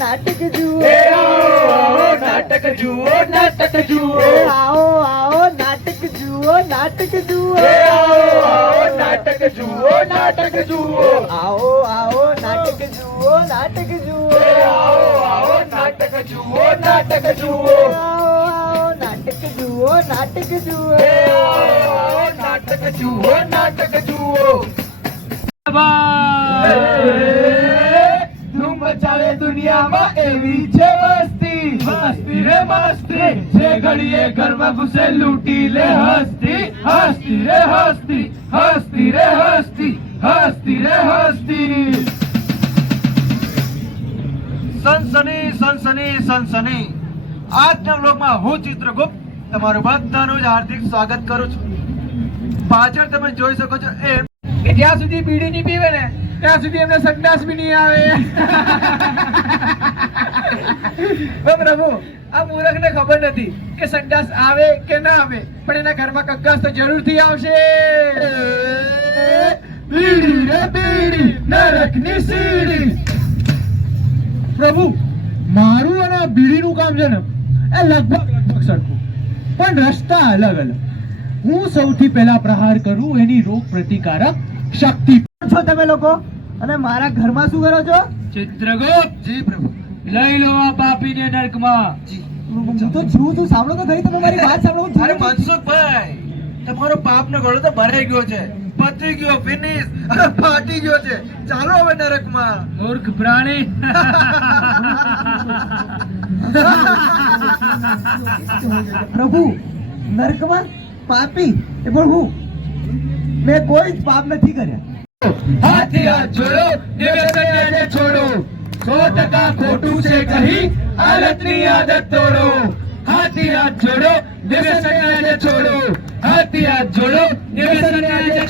નાટક જુઓ આવો નાટક જુઓ નાટક જુઓ આવો નાટક જુઓ નાટક જુઓ આવો નાટક જુઓ નાટક જુઓ આવો નાટક જુઓ નાટક જુઓ આવો નાટક જુઓ નાટક જુઓ આવો નાટક જુઓ નાટક જુઓ નાટક જુઓ નાટક જુઓ ધૂમ મચાવે દુનિયામાં એવી છે મસ્તી મસ્તી રે મસ્તી જે ઘડીએ ઘરમાં ઘુસે લૂંટી લે હસ્તી હસ્તી રે હસ્તી હસ્તી રે હસ્તી હસ્તી રે હસ્તી સનસની સનસની સનસની આજના વ્લોગમાં હું ચિત્રગુપ્ત તમારું બધાનું જ હાર્દિક સ્વાગત કરું છું. પાછળ તમે જોઈ શકો છો એમ કે જ્યાં સુધી બીડી નહીં પીવે ને ત્યાં સુધી એમને સંડાસ બી નહીં આવે. ઓ પ્રભુ, આ મૂર્ખને ખબર નથી કે સંડાસ આવે કે ના આવે, પણ એના ઘરમાં કક્કાસ તો જરૂરથી આવશે. બીડી રે બીડી નરકની સીડી. પ્રભુ, મારું અને આ બીડીનું કામ છે ને એ લગભગ સરખું, પણ રસ્તા અલગ અલગ. હું સૌથી પહેલા પ્રહાર કરું એની રોગ પ્રતિકારક શક્તિ. છો તમે લોકો અને મારા ઘરમાં શું કરો છો? ચિત્રગુપ્ત જી પ્રભુ, લઈ લો આ પાપીને નરકમાં. હું તો છું સાંભળો તો ખરી, તમે મારી વાત સાંભળો. અરે મનસુખભાઈ, તમારો પાપનો ગળો તો ભરાઈ ગયો છે, પતી ગયો, ફિનિશ, ફાટી ગયો છે. ચાલો હવે નરકમાં. મૂર્ખ પ્રાણી. પ્રભુ, નરકમાં પાપી એ પણ હું? મેં કોઈ જ પાપ નથી કર્યા. હાથી હાથ જોડો, નિવેદનને છોડો. 100% ખોટું છે કહી હાલતની આદત તોડો. હાથી હાથ જોડો, નિવેદનને છોડો. હાથી હાથ જોડો, નિવેદનને